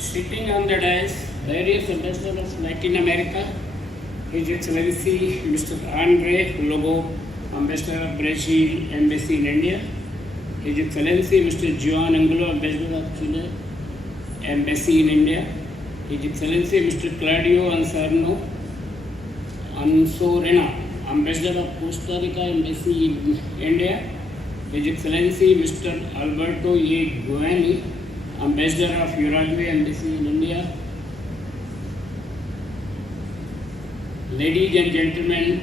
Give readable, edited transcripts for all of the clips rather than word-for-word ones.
Sitting on the dais, various ambassadors of Latin America, His Excellency Mr. Andre Lobo, Ambassador of Brazil, Embassy in India, His Excellency Mr. Juan Angulo, Ambassador of Chile, Embassy in India, His Excellency Mr. Claudio Ansorena, Ambassador of Costa Rica, Embassy in India, His Excellency Mr. Alberto E. Guani, Ambassador of Uruguay, Embassy in India. Ladies and gentlemen,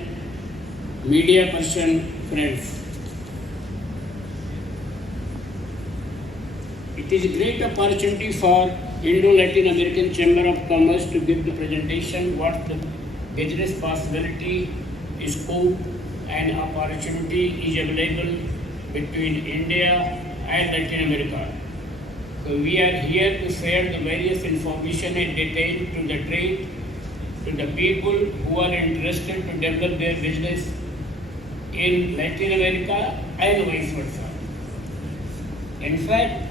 media person, friends. It is a great opportunity for Indo-Latin American Chamber of Commerce to give the presentation what the business possibility, scope and opportunity is available between India and Latin America. So we are here to share the various information and detail to the trade, to the people who are interested to develop their business in Latin America and vice versa. In fact,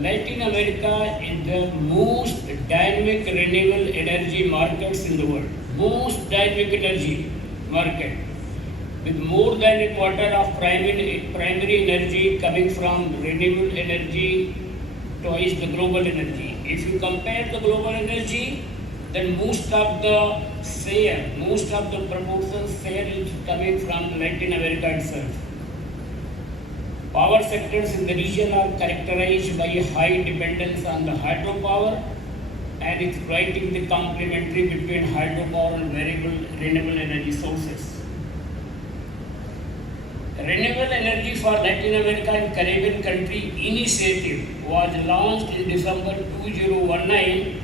Latin America is the most dynamic renewable energy markets in the world. Most dynamic energy market, with more than a quarter of primary energy coming from renewable energy twice the global energy. If you compare the global energy, then most of the proportion share is coming from Latin America itself. Power sectors in the region are characterized by a high dependence on the hydropower and exploiting the complementary between hydropower and renewable energy sources. Renewable Energy for Latin America and Caribbean Country initiative was launched in December 2019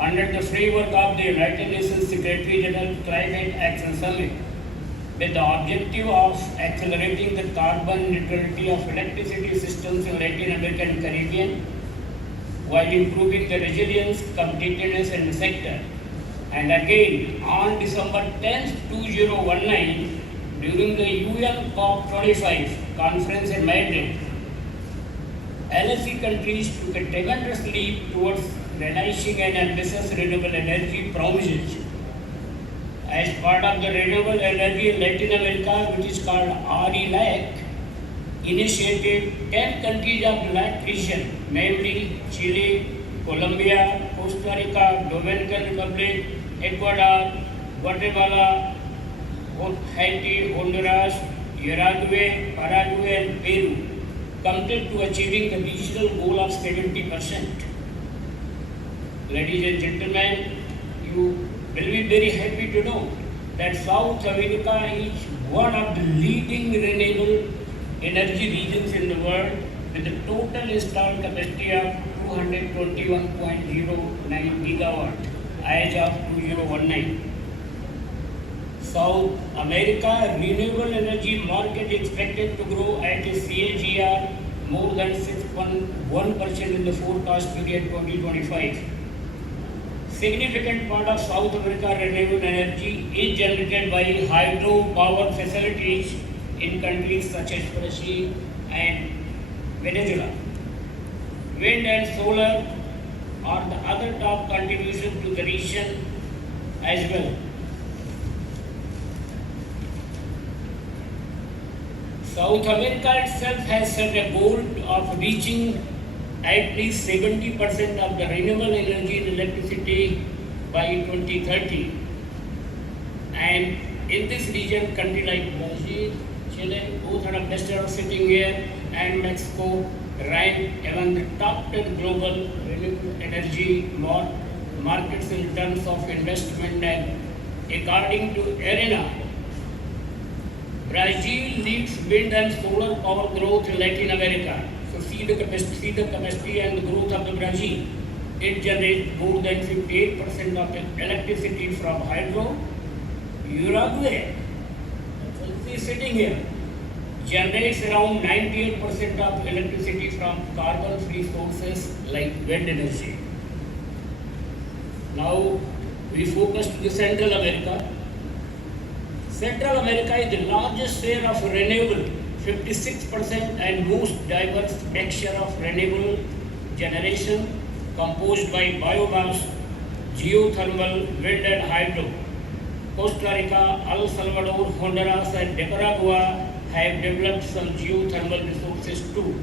under the framework of the United Nations Secretary General Climate Action Summit, with the objective of accelerating the carbon neutrality of electricity systems in Latin America and Caribbean, while improving the resilience, competitiveness in the sector. And again, on December 10, 2019, during the UN COP25 conference in Madrid, LSE countries took a tremendous leap towards realizing an ambitious renewable energy promises. As part of the renewable energy in Latin America, which is called RELAC initiative, 10 countries of the LAC region, namely Chile, Colombia, Costa Rica, Dominican Republic, Ecuador, Guatemala, Haiti, Honduras, Uruguay, Paraguay and Peru, committed to achieving the regional goal of 70%. Ladies and gentlemen, you will be very happy to know that South America is one of the leading renewable energy regions in the world, with a total installed capacity of 221.09 gigawatt as of 2019. South America renewable energy market is expected to grow at a CAGR more than 6.1% in the forecast period 2025. Significant part of South America renewable energy is generated by hydro power facilities in countries such as Brazil and Venezuela. Wind and solar are the other top contributions to the region as well. South America itself has set a goal of reaching at least 70% of the renewable energy and electricity by 2030. And in this region, countries like Brazil, Chile, both are ambassadors sitting here, and Mexico rank among the top 10 global renewable energy markets in terms of investment. And according to ARENA, Brazil leads wind and solar power growth in Latin America. So see the capacity and the growth of the Brazil. It generates more than 58% of the electricity from hydro. Uruguay, sitting here, generates around 98% of electricity from carbon-free sources like wind energy. Now we focus to the Central America. Central America is the largest share of renewable, 56%, and most diverse mixture of renewable generation, composed by biomass, geothermal, wind and hydro. Costa Rica, El Salvador, Honduras and Nicaragua have developed some geothermal resources too.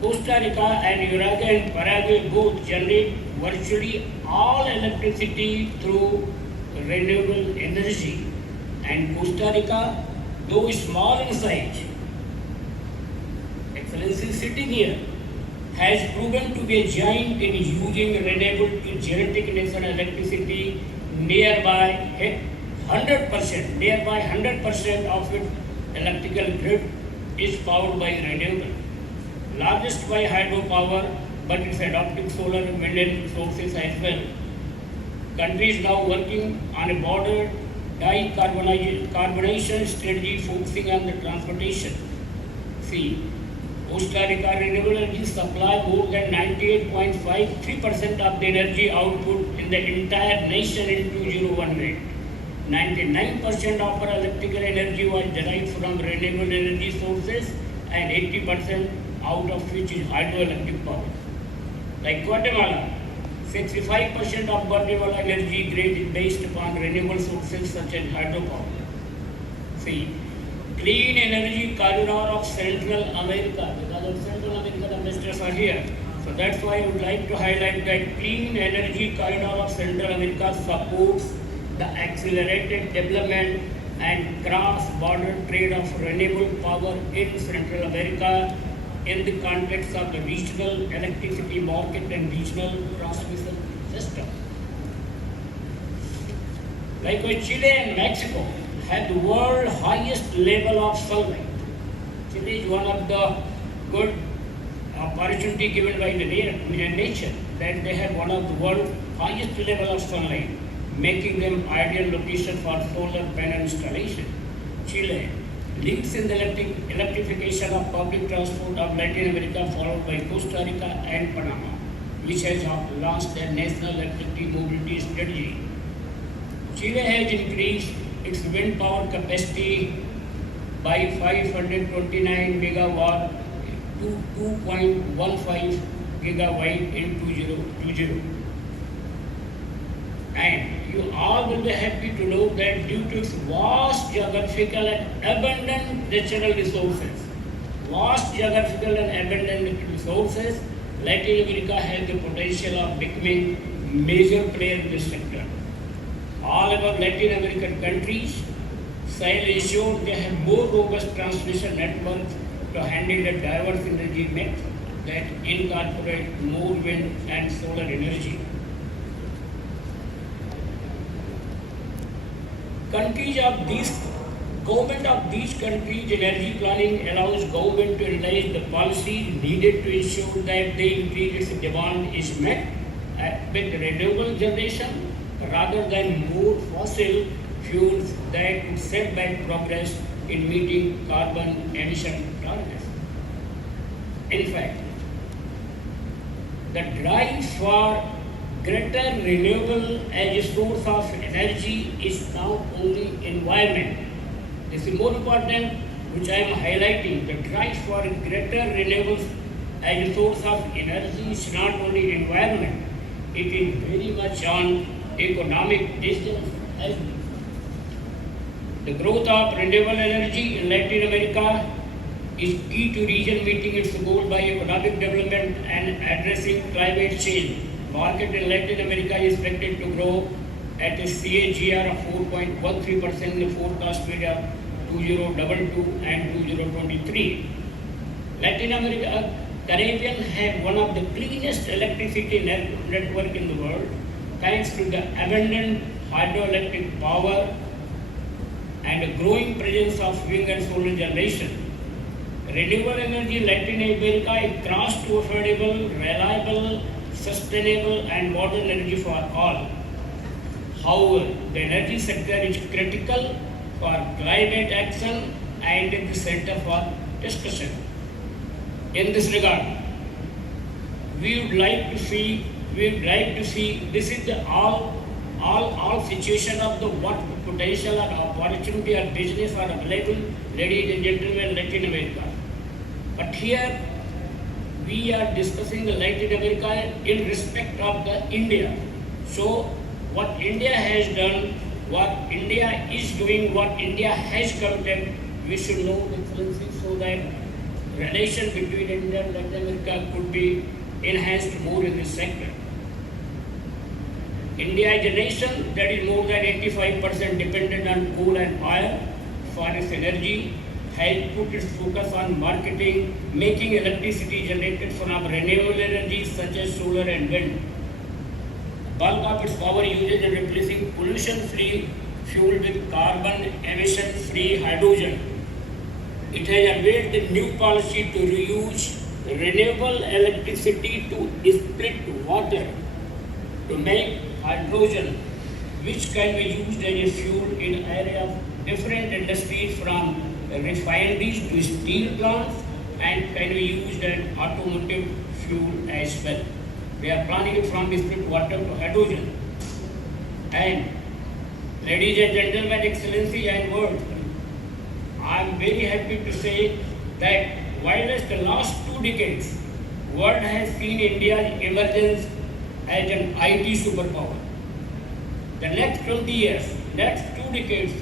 Costa Rica and Uruguay and Paraguay both generate virtually all electricity through renewable energy. And Costa Rica, though small in size, Excellency sitting here, has proven to be a giant in using renewable to genetic national electricity nearby 100% of its electrical grid is powered by renewable. Largest by hydropower, but it's adopting solar and wind sources as well. Countries now working on a border decarbonization strategy focusing on the transportation. See, Costa Rica renewable energy supply more than 98.53% of the energy output in the entire nation in 2018. 99% of our electrical energy was derived from renewable energy sources and 80% out of which is hydroelectric power. Like Guatemala, 65% of Guatemala energy grid is based upon renewable sources such as hydropower. See, clean energy corridor of Central America, because of Central America the ministers are here. So that's why I would like to highlight that clean energy corridor of Central America supports the accelerated development and cross-border trade of renewable power in Central America in the context of the regional electricity market and regional transmission system. Likewise, Chile and Mexico have the world's highest level of sunlight. Chile is one of the good opportunity given by the nature that they have one of the world's highest level of sunlight, making them ideal location for solar panel installation. Chile leads in the electrification of public transport of Latin America, followed by Costa Rica and Panama, which has launched their national electricity mobility strategy. Chile has increased its wind power capacity by 529 megawatt to 2.15 gigawatt in 2020. And you all will be happy to know that due to its vast geographical and abundant natural resources, Latin America has the potential of becoming major player in this sector. All our Latin American countries shall ensure they have more robust transmission networks to handle the diverse energy mix that incorporate more wind and solar energy. Government of these countries energy planning allows government to analyze the policies needed to ensure that the increased demand is met with renewable generation rather than more fossil fuels that would set back progress in meeting carbon emission targets. In fact, the drive for greater renewable as a source of energy is not only environment. This is more important, which I am highlighting. The drive for greater renewables as a source of energy is not only environment, it is very much on economic distance as well. The growth of renewable energy in Latin America is key to region meeting its goal by economic development and addressing climate change. Market in Latin America is expected to grow at a CAGR of 4.13% in the forecast period 2022 and 2023. Latin America, Caribbean have one of the cleanest electricity network in the world, thanks to the abundant hydroelectric power and a growing presence of wind and solar generation. Renewable energy in Latin America is crossed to affordable, reliable, sustainable and modern energy for all. However, the energy sector is critical for climate action and at the center for discussion. In this regard, we would like to see this is the all situation of the what potential and opportunity and business are available, ladies and gentlemen, Latin America. But here we are discussing the Latin America in respect of the India. So what India has done, what India is doing, what India has committed, we should know, Excellency, so that relation between India and Latin America could be enhanced more in this sector. India is a nation that is more than 85% dependent on coal and oil for its energy, has put its focus on marketing, making electricity generated from renewable energies such as solar and wind. Bulk of its power usage in replacing pollution-free fuel with carbon emission-free hydrogen. It has unveiled the new policy to reuse renewable electricity to split water to make hydrogen, which can be used as a fuel in area of different industries from refineries to steel plants and can be used as automotive fuel as well. We are planning it from split water to hydrogen. And ladies and gentlemen, Excellency and world, I am very happy to say that while the last 2 decades, world has seen India's emergence as an IT superpower. The next 20 years, next 2 decades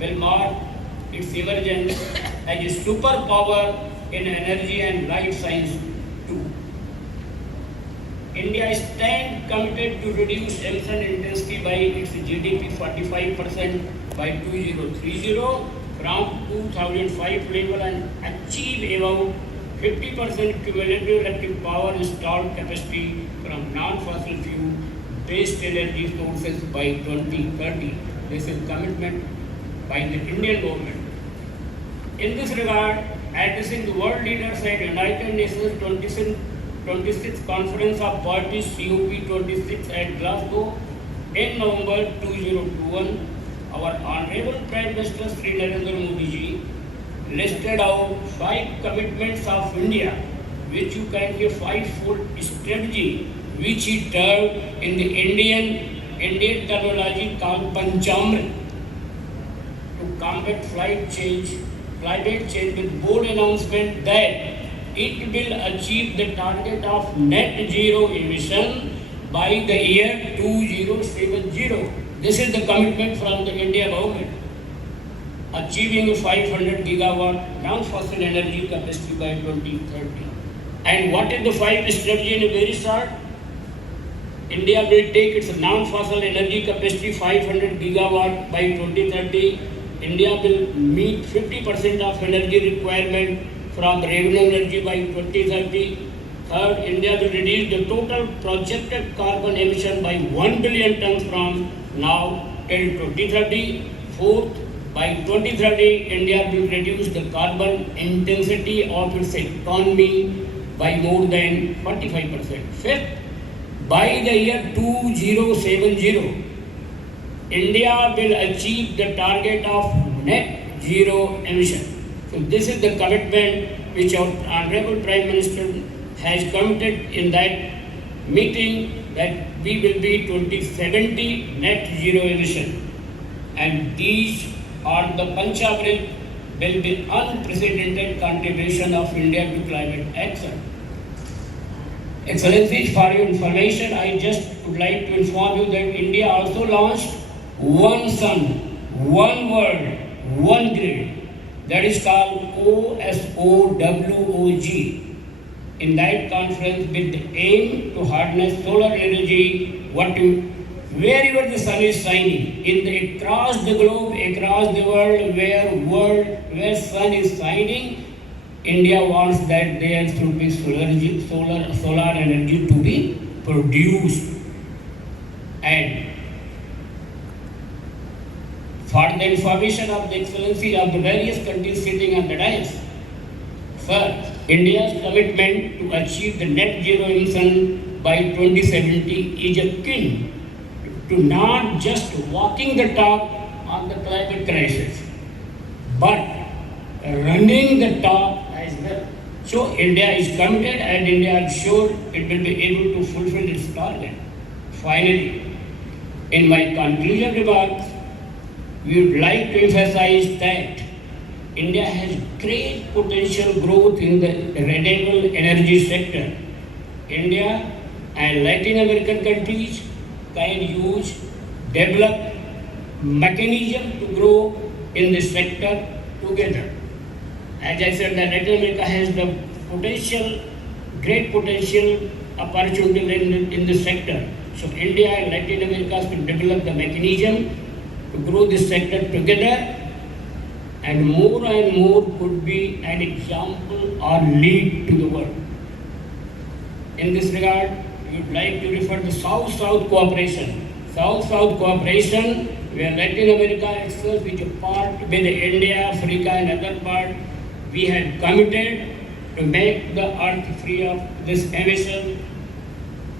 will mark its emergence as a superpower in energy and life science too. India stands committed to reduce emission intensity by its GDP 45% by 2030 from 2005 level and achieve about 50% cumulative electric power installed capacity from non-fossil fuel based energy sources by 2030. This is commitment by the Indian government. In this regard, addressing the world leaders at United Nations 26th Conference of Parties COP26 at Glasgow in November 2021, our Honorable Prime Minister Sri Narendra Modi ji listed out 5 commitments of India, which you can hear 5-fold strategy, which he termed in the Indian terminology called Panchamrit, to combat climate change with bold announcement that it will achieve the target of net zero emission by the year 2070. This is the commitment from the Indian government. Achieving 500 gigawatt non-fossil energy capacity by 2030. And what is the 5 strategy in a very short? India will take its non-fossil energy capacity 500 gigawatt by 2030. India will meet 50% of energy requirement from renewable energy by 2030. Third, India will reduce the total projected carbon emission by 1 billion tons from now till 2030. Fourth, by 2030, India will reduce the carbon intensity of its economy by more than 45%. Fifth, by the year 2070, India will achieve the target of net zero emission. So this is the commitment which our Honorable Prime Minister has committed in that meeting, that we will be 2070 net zero emission. And these are the Panchamrit will be unprecedented contribution of India to climate action. Excellencies, for your information, I just would like to inform you that India also launched One Sun, One World, One Grid, that is called OSOWOG. In that conference, with the aim to harness solar energy, wherever the sun is shining, across the globe, across the world, where sun is shining, India wants that there should be solar energy to be produced. And for the information of the Excellency of the various countries sitting on the dais, sir, India's commitment to achieve the net zero emission by 2070 is akin to not just walking the talk on the climate crisis, but running the talk as well. So India is committed, and India is sure it will be able to fulfill its target. Finally, in my conclusion remarks, we would like to emphasize that India has great potential growth in the renewable energy sector. India and Latin American countries can use develop mechanism to grow in this sector together. As I said, that Latin America has the potential, great potential opportunity in this sector. So India and Latin America should develop the mechanism to grow this sector together, and more could be an example or lead to the world. In this regard, we would like to refer to South-South cooperation. South-South cooperation, where Latin America itself is a part with India, Africa and other part, we have committed to make the earth free of this emission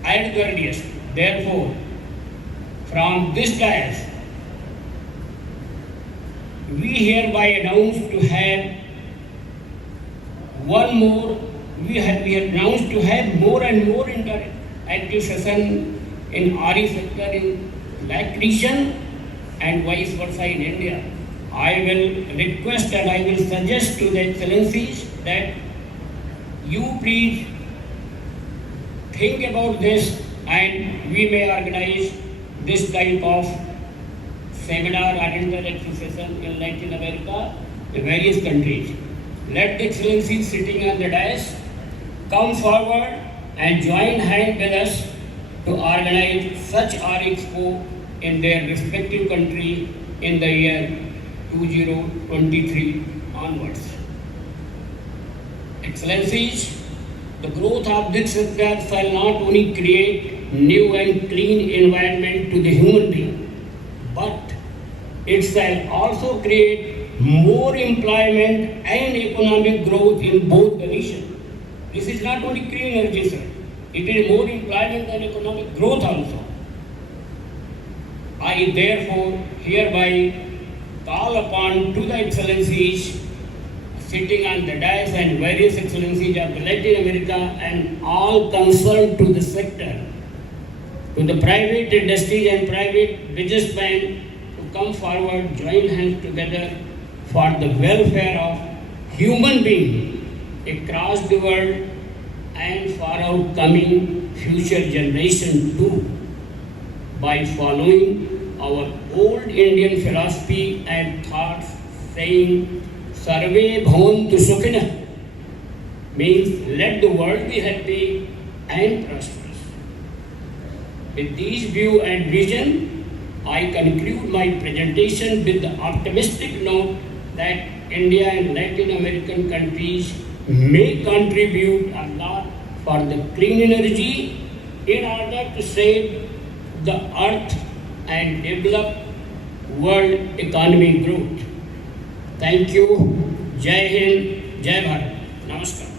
at the earliest. Therefore, from this dais, we hereby announce to have we have announced to have more and more interactive session in RE sector in that region and vice versa in India. I will request and I will suggest to the Excellencies that you please think about this, and we may organize this type of seminar or interactive session in Latin America, in various countries. Let the Excellencies sitting on the dais come forward and join hands with us to organize such EXPO in their respective country in the year 2023 onwards. Excellencies, the growth of this sector shall not only create new and clean environment to the human being, but it shall also create more employment and economic growth in both the regions. This is not only clean energy, sir. It is more employment and economic growth also. I therefore hereby call upon to the Excellencies sitting on the dais and various Excellencies of Latin America and all concerned to the sector, to the private industry and private businessmen to come forward, join hands together for the welfare of human beings across the world and for our coming future generation too, by following our old Indian philosophy and thoughts saying Sarve Bhavantu Sukhina, means let the world be happy and prosperous. With these view and vision, I conclude my presentation with the optimistic note that India and Latin American countries may contribute a lot for the clean energy in order to save the earth and develop world economic growth. Thank you. Jai Hind, Jai Bharat. Namaskar.